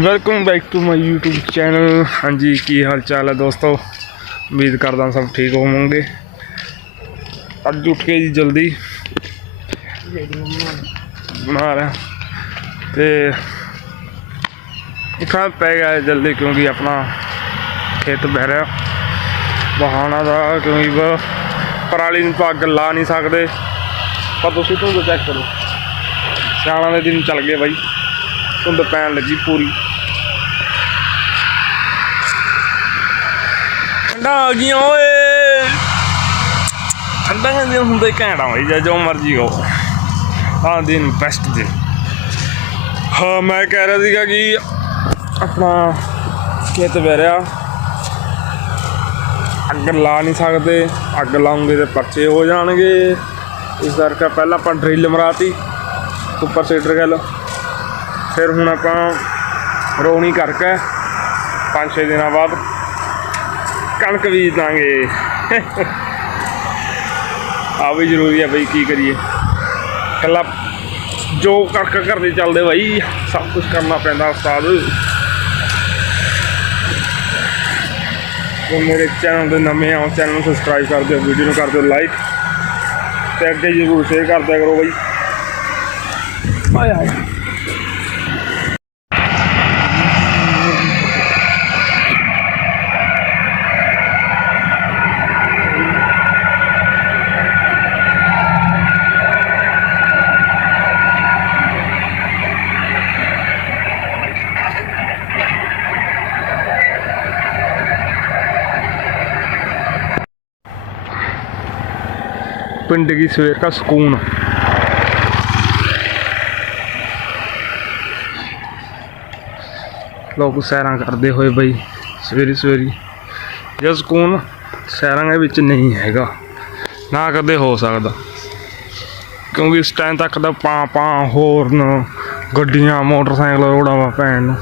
Welcome back to my YouTube channel ਹਾਂਜੀ, ਕੀ ਹਾਲ ਚਾਲ ਹੈ ਦੋਸਤੋ? ਉਮੀਦ ਕਰਦਾ ਸਭ ਠੀਕ ਹੋਵੋਗੇ। ਅੱਜ ਉੱਠ ਕੇ ਜੀ ਜਲਦੀ। ਬਣਾ ਰਿਹਾ। ਤੇ ਉੱਠਣਾ ਪੈ ਗਿਆ ਜਲਦੀ ਕਿਉਂਕਿ ਆਪਣਾ ਖੇਤ ਬਹਿ ਰਿਹਾ। ਬਹਾਨਾ ਦਾ ਕਿਉਂਕਿ ਪਰਾਲੀ ਨੂੰ ਤਾਂ ਅੱਗ ਲਾ ਨਹੀਂ ਸਕਦੇ। ਪਰ ਤੁਸੀਂ ਤੋਂ ਚੈੱਕ ਕਰੋ। ਸਿਆਲਾਂ ਦੇ ਦਿਨ ਚੱਲ ਗਏ ਬਾਈ। ਧੁੰਦ ਪੈਣ ਲੱਗੀ ਪੂਰੀ। ਠੰਡਾ ਆ ਗਈਆਂ, ਓਏ। ਠੰਡਾ ਦੇ ਦਿਨ ਹੁੰਦੇ ਘੈਂਟਾ ਹੋਈ ਜਾ ਜੋ ਮਰਜ਼ੀ ਹੋ। ਆ ਦਿਨ ਬੈਸਟ ਦਿਨ। ਹਾਂ, ਮੈਂ ਕਹਿ ਰਿਹਾ ਸੀਗਾ ਕਿ ਆਪਣਾ ਖੇਤ ਬਹਿ ਅੱਗ ਲਾ ਨਹੀਂ ਸਕਦੇ, ਅੱਗ ਲਾਉਂਗੇ ਤੇ ਪਰਚੇ ਹੋ ਜਾਣਗੇ। ਇਸ ਕਰਕੇ ਪਹਿਲਾਂ ਆਪਾਂ ਡਰਿੱਲ ਮਰਾਤੀ ਸੁਪਰ ਸੀਡਰ ਗੱਲ ਫਿਰ ਹੁਣ ਆਪਾਂ ਰੋਣੀ ਕਰਕੇ 5-6 ਦਿਨਾਂ ਬਾਅਦ ਕਣਕ ਬੀਜ ਦਾਂਗੇ ਆ ਵੀ ਜ਼ਰੂਰੀ ਹੈ ਬਈ, ਕੀ ਕਰੀਏ। ਕੱਲਾ ਜੋ ਕਣਕ ਕਰਦੇ ਚੱਲਦੇ ਬਈ, ਸਭ ਕੁਝ ਕਰਨਾ ਪੈਂਦਾ ਉਸਤਾਦ। ਉਹ ਮੇਰੇ ਚੈਨਲ ਦੇ ਨਵੇਂ ਆਓ ਚੈਨਲ ਨੂੰ ਸਬਸਕ੍ਰਾਈਬ ਕਰ ਦਿਓ ਵੀਡੀਓ ਨੂੰ ਕਰ ਦਿਓ ਲਾਈਕ ਤੇ ਅੱਗੇ ਜ਼ਰੂਰ ਸ਼ੇਅਰ ਕਰ ਦਿਆ ਕਰੋ ਬਈ। ਆਏ ਆਏ। पिंड की सवेर का सुकून ਲੋਕ ਸੈਰਾਂ ਕਰਦੇ ਹੋਏ ਬਈ ਸਵੇਰੀ ਸਵੇਰੀ ਇਹ ਸਕੂਨ ਸੈਰਾਂ ਦੇ ਵਿੱਚ ਨਹੀਂ ਹੈਗਾ ਨਾ ਕਦੇ ਹੋ ਸਕਦਾ ਕਿਉਂਕਿ ਇਸ ਟਾਈਮ ਤੱਕ ਦਾ ਪਾ ਪਾ ਹੋਰਨ ਗੱਡੀਆਂ ਮੋਟਰਸਾਈਕਲ ਰੋਡਾਂ ਵਾ ਪੈਣ ਨੂੰ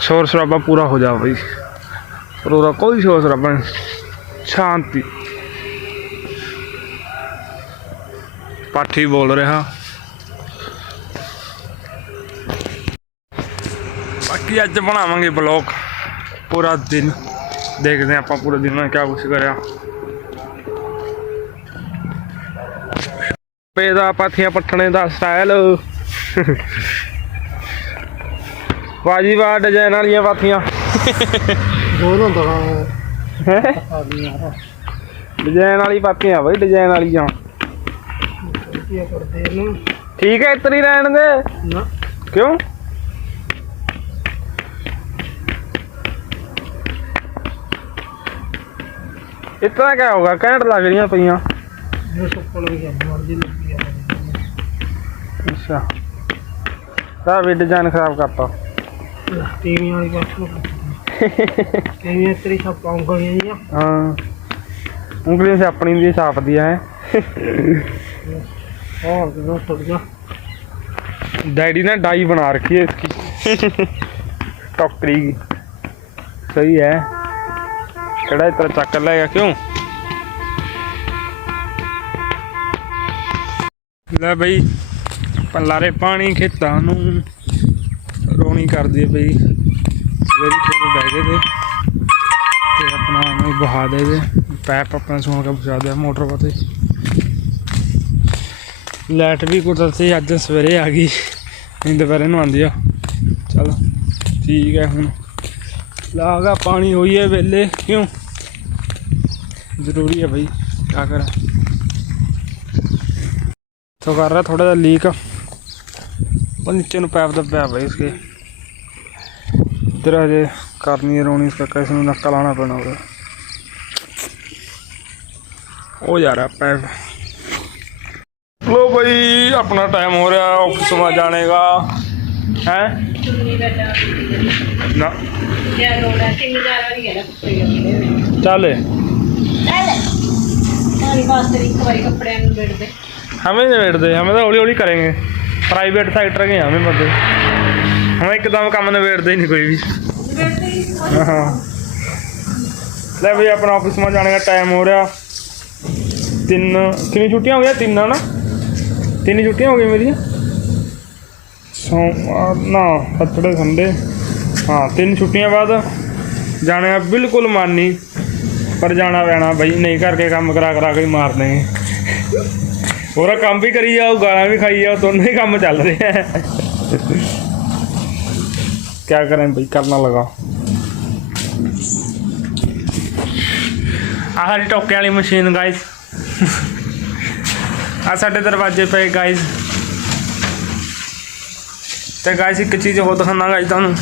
ਸ਼ੋਰ ਸ਼ਰਾਬਾ ਪੂਰਾ ਹੋ ਜਾ ਬਈ ਪਰ ਉਹਦਾ ਕੋਈ ਸ਼ੋਰ ਸ਼ਰਾਬਾ ਨਹੀਂ ਸ਼ਾਂਤੀ ਪਾਠੀ ਬੋਲ ਰਿਹਾ। ਬਾਕੀ ਅੱਜ ਬਣਾਵਾਂਗੇ ਬਲੌਗ ਪੂਰਾ ਦਿਨ। ਦੇਖਦੇ ਹਾਂ ਆਪਾਂ ਪੂਰੇ ਦਿਨ ਮੈਂ ਕਿਆ ਕੁਛ ਕਰਿਆ। ਪੇਦਾ ਪਾਥੀਆਂ ਪੱਟਣੇ ਦਾ ਸਟਾਈਲ ਵਾਜੀ ਵਾ ਡਿਜ਼ਾਈਨ ਵਾਲੀਆਂ ਪਾਥੀਆਂ। ਦੋਨੋਂ ਦਰਾਂ ਹੈਂ? ਡਿਜ਼ਾਈਨ ਵਾਲੀ ਪਾਥੀਆਂ ਬਈ ਡਿਜ਼ਾਈਨ ਵਾਲੀਆਂ। ਕੀ ਕਰਦੇ ਇਹਨੂੰ ਠੀਕ ਹੈ ਇਤਰੀ ਰਹਿਣ ਦੇ। ਨਾ। ਕਿਉਂ? ਇਤਨਾ ਕਿਆ ਹੋਗਾ ਘੈਂਟ ਲੱਗ ਰਹੀਆਂ ਪਈਆਂ। ਇਹ ਸੁੱਕਲ ਵੀ ਹੈ ਮਰਜ਼ੀ ਲੱਗੀ ਆ। ਅੱਛਾ। ਤਾਂ ਵੀ ਡਿਜ਼ਾਈਨ ਖਰਾਬ ਕਰਤਾ। ਟੀਵੀਆਂ ਵਾਲੀ ਪਾਸ ਨੂੰ ਟੀਵੀਆਂ ਤੇਰੀ ਸਭ ਪਾਉਂਗਲੀਆਂ ਜੀਆਂ ਹਾਂ। ਉਂਗਲੀ ਸੇ ਆਪਣੀ ਦੀ ਛਾਪਦੀ ਹੈ। ਹੋਰ ਕਿਦੋਂ ਟੁੱਟ ਗਿਆ डैडी ने डाई बना रखी है इसकी टोकरी की सही है केड़ा इतना चक्कर लेगा क्यों ਲੈ ਬਈ ਪੱਲਾਰੇ ਪਾਣੀ ਖੇਤਾਂ ਨੂੰ ਰੋਣੀ ਕਰਦੀ ਹੈ ਬਈ ਸਵੇਰੇ ਸਵੇਰੇ ਬਹਿ ਗਏ ਤੇ ਤੇ ਆਪਣਾ ਉਹਨੂੰ ਬਹਾ ਦੇ ਦੇ ਪੈਪ ਆਪਣਾ ਸੁਣ ਕੇ ਬੁਝਾ ਦਿਆ ਮੋਟਰ ਪਾਤੇ ਲਾਈਟ ਵੀ ਕੁਦਰਤ ਸੀ ਅੱਜ ਸਵੇਰੇ ਆ ਗਈ। ਨਹੀਂ, ਦੁਪਹਿਰੇ ਨੂੰ ਆਂਦੀ ਆ। ਚਲੋ, ਠੀਕ ਹੈ ਹੁਣ। ਲਾਗਾ ਪਾਣੀ ਹੋਈ ਹੈ ਵੇਲੇ। ਕਿਉਂ? ਜ਼ਰੂਰੀ ਹੈ ਭਾਈ ਕੀ ਕਰਾਂ। ਤੋ ਕਰ ਰਿਹਾ ਥੋੜਾ ਜਿਹਾ ਲੀਕ ਪਰ ਨੀਚੇ ਨੂੰ ਪੈਪ ਦੱਬਿਆ ਭਾਈ ਉਸਕੇ ਇਧਰ ਅਜੇ ਕਰਨੀ ਰੋਣੀ ਉਸਕਾ ਕਿਸੇ ਨੂੰ ਨੱਕਾ ਲਾਣਾ ਪੈਣਾ ਉਹ ਯਾਰ ਪੈਪ। ਲੋ ਬਈ, ਆਪਣਾ ਟਾਈਮ ਹੋ ਰਿਹਾ ਆਫਿਸ ਮਾ ਜਾਣੇਗਾ। ਹੈ? ਨਾ। ਚੱਲ ਹਮੇ ਨਹੀਂ ਬੈਠਦੇ ਹਮੇ ਤਾਂ ਹੌਲੀ ਹੌਲੀ ਕਰਾਂਗੇ। ਪ੍ਰਾਈਵੇਟ ਸੈਕਟਰ ਕੇ ਹਮੇ ਬੰਦੇ। ਹਮੇ ਇੱਕਦਮ ਕੰਮ ਨਾ ਬੈਠਦੇ ਨਹੀਂ ਕੋਈ ਵੀ। ਲੈ ਬਈ, ਆਪਣਾ ਆਫਿਸ ਮਾ ਜਾਣੇ ਦਾ ਟਾਈਮ ਹੋ ਰਿਹਾ। ਤਿੰਨ, ਕਿੰਨੀ ਛੁੱਟੀਆਂ ਹੋ ਗਈਆਂ? ਤਿੰਨ ਨਾ ਤਿੰਨ ਛੁੱਟੀਆਂ ਹੋ ਗਈਆਂ ਮੇਰੀਆਂ। ਸੋਮਵਾਰ, ਨਾ, ਸੈਟਰਡੇ, ਸੰਡੇ। ਹਾਂ, ਤਿੰਨ ਛੁੱਟੀਆਂ ਬਾਅਦ ਜਾਣਾ ਬਿਲਕੁਲ ਮਨ ਨਹੀਂ ਪਰ ਜਾਣਾ ਪੈਣਾ ਬਈ, ਨਹੀਂ ਕਰਕੇ ਕੰਮ ਕਰਾ ਕਰਾ ਕੇ ਮਾਰ ਦੇਗੇ ਹੋਰ ਕੰਮ ਵੀ ਕਰੀ ਜਾਓ, ਗਾਲਾਂ ਵੀ ਖਾਈ ਜਾਓ, ਦੋਨੋਂ ਹੀ ਕੰਮ ਚੱਲ ਰਿਹਾ ਹੈ ਕੀ ਕਰਾਂ ਭਾਈ ਕਰਨਾ ਲਗਾ। ਆਹ ਟੋਕੇ ਵਾਲੀ ਮਸ਼ੀਨ ਗਾਇਸ ਆ ਸਾਡੇ ਦਰਵਾਜ਼ੇ ਪਏ ਗਾਇਸ ਤੇ ਗਾਇਸ ਇੱਕ ਚੀਜ਼ ਹੋਰ ਦਿਖਾਣਾ ਗਾਇਸ ਤੁਹਾਨੂੰ।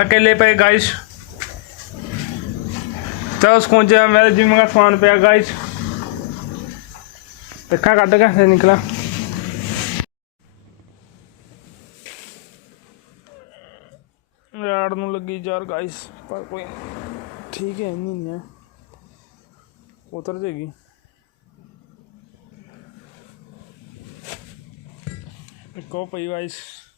ਅਕੇਲੇ ਪਏ ਗਾਇਸ ਤੇ ਉਸ ਕੋਲ ਮੇਰੇ ਜਿਮ ਦਾ ਸਮਾਨ ਪਿਆ ਗਾਇਸ ਦੇਖਾ ਕੱਢ ਕੇ ਤੇ ਨਿਕਲਾ। ਰਾੜ ਨੂੰ ਲੱਗੀ ਯਾਰ ਗਾਇਸ ਪਰ ਕੋਈ ਠੀਕ ਹੈ, ਇੰਨੀ ਨਹੀਂ ਉਤਰ ਜੇਗੀ। Kopen, guys.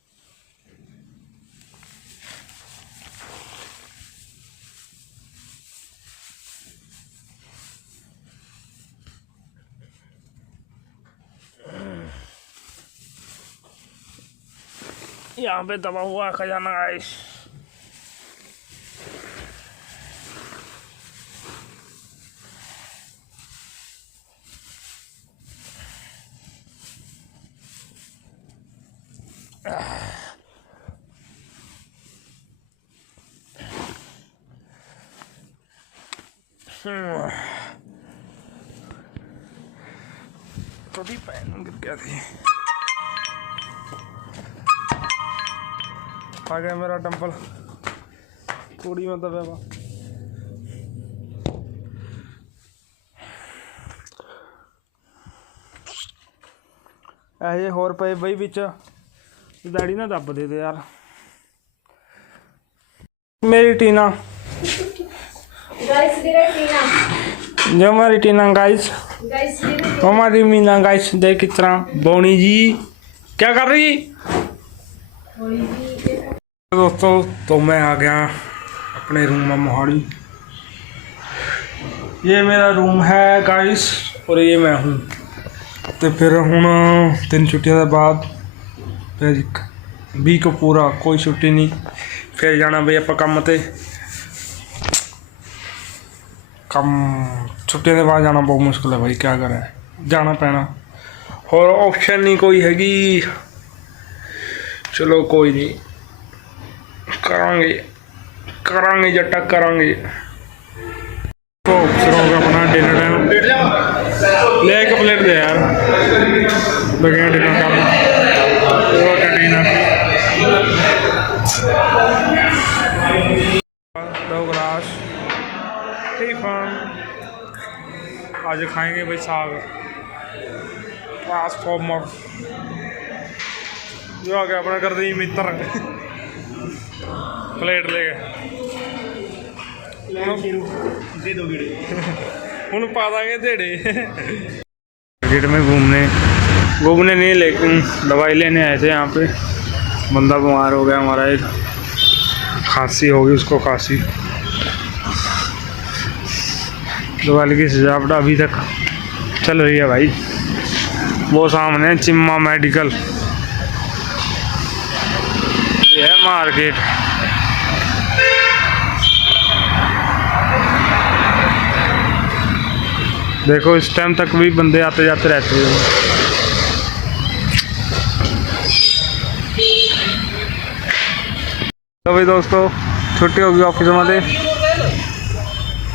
Yan, benta mabuhay ka yan guys. ਤੁਹਾਡੀ ਭੈਣ ਨੂੰ ਗਿਰ ਗਿਆ ਸੀ ਆ ਗਿਆ ਮੇਰਾ ਡੰਬਲ ਕੁੜੀ ਮੈਂ ਦਬਿਆ ਵਾ ਇਹ ਹੋਰ ਪਏ ਬਈ ਵਿੱਚ। ਦਾੜੀ ਨਾ ਦੱਬ ਦੇ ਦੇ ਯਾਰ। ਮੇਰੀ ਟੀਨਾ। ਗਾਇਸ ਦੀ ਟੀਨਾ। ਜੋ ਮੇਰੀ ਟੀਨਾ ਗਾਇਸ ਗਾਇਸ ਵੀਰੇ हमारी मीना गाइस देख किस तरह बौनी जी क्या कर रही दोस्तों तो मैं आ गया अपने रूम में मोहाली ये मेरा रूम है गाइस और ये मैं हूँ ਤੇ ਫਿਰ ਹੁਣ ਤਿੰਨ ਛੁੱਟੀਆਂ ਦੇ ਬਾਅਦ ਫਿਰ ਇੱਕ ਵੀਕ ਪੂਰਾ ਕੋਈ ਛੁੱਟੀ ਨਹੀਂ ਫਿਰ ਜਾਣਾ ਬਈ ਆਪਾਂ ਕੰਮ ਤੇ ਕੰਮ ਛੁੱਟੀਆਂ ਦੇ ਬਾਅਦ ਜਾਣਾ ਬਹੁਤ ਮੁਸ਼ਕਲ ਹੈ ਬਾਈ ਕੀ ਕਰਾਂ। ਜਾਣਾ ਪੈਣਾ। ਹੋਰ ਆਪਸ਼ਨ ਨਹੀਂ ਕੋਈ ਹੈਗੀ। ਚਲੋ ਕੋਈ ਨਹੀਂ। ਕਰਾਂਗੇ। ਕਰਾਂਗੇ ਜੱਟ, ਕਰਾਂਗੇ। ਆਪਣਾ ਡਿਨਰ ਟਾਈਮ ਲੈ ਇੱਕ ਪਲੇਟ ਦੇ ਯਾਰ। ਬਗਿਆ ਦੋ ਗਲਾਸ। ਟੀਫਨ। आज खाएंगे भाई साग ट्रांसफॉर्मर जो आ गया अपना कर दी मित्र प्लेट ले गए ਦੇ ਦੋ ਗੇੜੇ ਹੁਣ ਪਾ ਦਾਂਗੇ ਢੇੜੇ मार्केट में घूमने घूमने नहीं लेकिन दवाई लेने आए थे यहाँ पे बंदा बीमार हो गया हमारा एक खांसी हो गई उसको खांसी दवाई की सजावट अभी तक। चल रही है भाई। वो सामने चिम्मा मेडिकल। ये है मार्केट। देखो, इस टाइम तक भी बंदे आते जाते रहते हैं। तो भी दोस्तों, छुट्टी होगी ऑफिसों में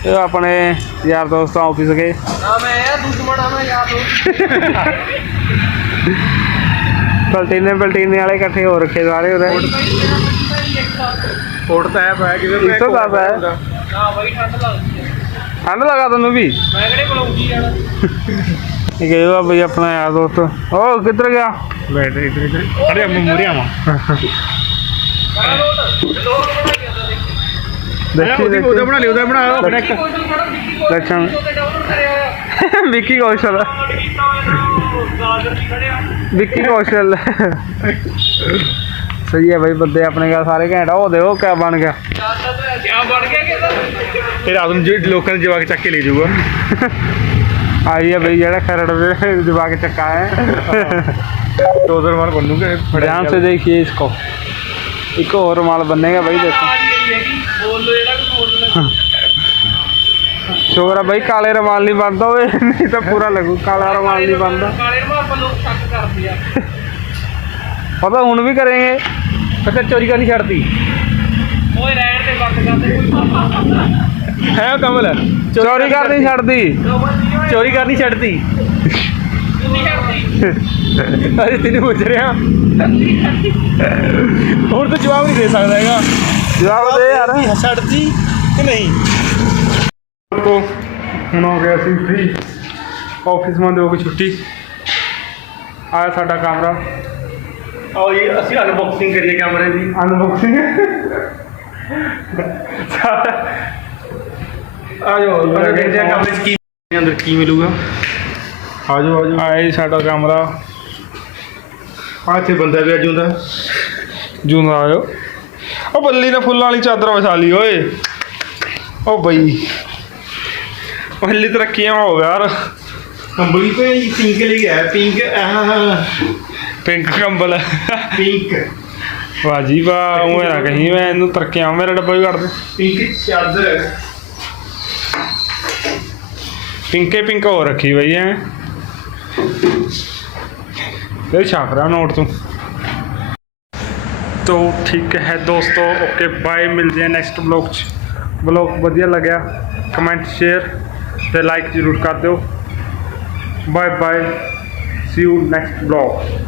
ਇਹ ਆਪਣੇ ਯਾਰ ਦੋਸਤਾਂ ਆਫਿਸ ਗਏ ਆ ਮੈਂ ਆ ਦੁਸ਼ਮਣ ਆ ਮੈਂ ਯਾਦ ਹੋ ਪਲਟੀਨੇ ਪਲਟੀਨੇ ਵਾਲੇ ਇਕੱਠੇ ਹੋ ਰੱਖੇ ਸਾਰੇ ਉਹਦੇ। ਫੋਟ ਤਾਂ ਹੈ ਪਾਇਆ ਕਿਵੇਂ ਤੋਂ ਜ਼ਿਆਦਾ ਹੈ। ਹਾਂ ਬਈ ਠੰਡ ਲੱਗਦੀ ਹੈ। ਠੰਡ ਲਗਾ ਤੈਨੂੰ ਵੀ। ਮੈਂ ਕਿਹੜੇ ਬੁਲਾਉਂਗੀ ਜਾਣਾ ਇਹ ਗਏ ਵਾ ਬਈ ਆਪਣਾ ਯਾਰ ਦੋਸਤ? ਉਹ ਕਿੱਧਰ ਗਿਆ? ਬੈਠ ਇੱਧਰ ਇੱਧਰ। ਅਰੇ ਮੈਂ ਮੁਰਿਆ ਮਾ ਬੜਾ ਲੋਟ ਲੋਟ ਦੇਖੀ ਉਹਦੀ ਦੇਖੀ ਉਹਦਾ ਬਣਾ ਲਿਓ ਉਹਦਾ ਬਣਾ ਦੇਖ। ਇੱਕ ਦੇਖਾਂ ਡਾਊਨ ਕਰਿਆ ਵਿੱਕੀ ਕੌਸ਼ਲ ਗਾਜਰ ਵੀ ਖੜਿਆ ਵਿੱਕੀ ਕੌਸ਼ਲ ਸਹੀ ਹੈ ਬਈ ਬੰਦੇ ਆਪਣੇ ਕੋਲ ਸਾਰੇ ਘੈਂਟ ਆ ਉਹ ਦੇਖੋ ਕਿਆ ਬਣ ਗਿਆ ਕਿਆ ਬਣ ਗਿਆ ਕਿ ਇਹ ਰਾਤ ਨੂੰ ਜਿਹੜੇ ਲੋਕਾਂ ਨੇ ਜਵਾ ਕੇ ਚੱਕ ਕੇ ਲੈ ਜਾਊਗਾ ਆਈ ਹੈ ਬਈ ਜਿਹੜਾ ਖਰੜ ਦੇ ਜਵਾ के चक्का है ਦੋ ਦਿਨ ਬਾਅਦ ਬਣੂਗੇ ध्यान से देखिए इसको ਇੱਕ ਹੋਰ ਰੁਮਾਲ ਬੰਨੇਗਾ ਬਾਈ ਦੇਖੋ ਸ਼ੋਰ ਆ ਬਾਈ ਕਾਲੇ ਰੁਮਾਲ ਨਹੀਂ ਬੰਨਦਾ ਓਏ ਨਹੀਂ ਤਾਂ ਪੂਰਾ ਲੱਗੂ ਕਾਲਾ ਰੁਮਾਲ ਨਹੀਂ ਬੰਨਦਾ। ਕਾਲੇ ਨੂੰ ਆਪਾਂ ਲੋਕ ਸ਼ੱਕ ਕਰਦੇ ਆ। ਪਤਾ ਹੁਣ ਵੀ ਕਰਾਂਗੇ ਅੱਛਾ ਚੋਰੀ ਕਰਨੀ ਛੱਡਤੀ। ਓਏ ਰਹਿਣ ਦੇ ਵਕਤ ਕਰਦੇ ਕੋਈ ਹੈ ਕਮਲ ਚੋਰੀ ਕਰਨੀ ਛੱਡਦੀ ਚੋਰੀ ਕਰਨੀ ਛੱਡਤੀ। ਅਰੇ ਤੈਨੂੰ ਪੁੱਛ ਰਿਹਾ। ਹੁਣ ਤਾਂ ਜਵਾਬ ਨਹੀਂ ਦੇ ਸਕਦਾ ਹੈਗਾ। ਜਵਾਬ ਦੇ ਯਾਰ। ਛੱਡਤੀ ਕਿ ਨਹੀਂ? ਤੋਂ ਹੁਣ ਹੋ ਗਿਆ ਸੀ ਫ੍ਰੀ ਆਫਿਸ ਮਾ ਦਿਓ ਛੁੱਟੀ। ਆਇਆ ਸਾਡਾ ਕਮਰਾ। ਆਓ ਜੀ ਅਸੀਂ ਅਨਬਾਕਸਿੰਗ ਕਰੀਏ ਕੈਮਰੇ ਦੀ। ਅਨਬਾਕਸਿੰਗ ਆ ਜਾਓ ਆ ਕਮਰੇ 'ਚ ਕੀ ਅੰਦਰ ਕੀ ਮਿਲੂਗਾ? ਆ ਜਾਓ ਆ ਜਾਓ ਆਇਆ ਜੀ ਸਾਡਾ ਕਮਰਾ। ਆ ਇੱਥੇ ਬੰਦਾ ਵੀ ਅੱਜ ਹੁੰਦਾ ਜੂਨਾ ਆਇਓ। ਉਹ ਬੱਲੀ ਨੇ ਫੁੱਲਾਂ ਵਾਲੀ ਚਾਦਰ ਵਿਛਾ ਲਈ ਓਏ। ਉਹ ਬਈ। ਬੱਲੀ ਤਰੱਕੀਆਂ ਹੋ ਗਿਆ ਯਾਰ। ਕੰਬਲੀ ਤੇ ਪਿੰਕ ਲਈ ਗਿਆ ਪਿੰਕ ਪਿੰਕ ਕੰਬਲ। ਪਿੰਕ ਵਾਹ ਜੀ ਵਾਹ ਉਹ ਨਾ ਕਹੀਂ ਮੈਂ ਇਹਨੂੰ ਤਰੱਕੀਆਂ ਮੇਰਾ ਡੱਬਾ ਵੀ ਕੱਢ ਦੇ। ਪਿੰਕ ਚਾਦਰ। ਪਿੰਕੇ ਪਿੰਕ ਹੋ ਰੱਖੀ ਬਈ ਐ ਤੇ ਛਾਪਰਾ ਨੋਟ ਤੂੰ ਤੋ ਠੀਕ ਹੈ ਦੋਸਤੋ ਓਕੇ ਬਾਏ ਮਿਲਦੇ ਹਾਂ ਨੈਕਸਟ ਬਲੌਗ ਚ ਬਲੌਗ ਵਧੀਆ ਲੱਗਿਆ ਕਮੈਂਟ ਸ਼ੇਅਰ ਤੇ ਲਾਈਕ ਜ਼ਰੂਰ ਕਰ ਦਿਓ bye bye see you next blog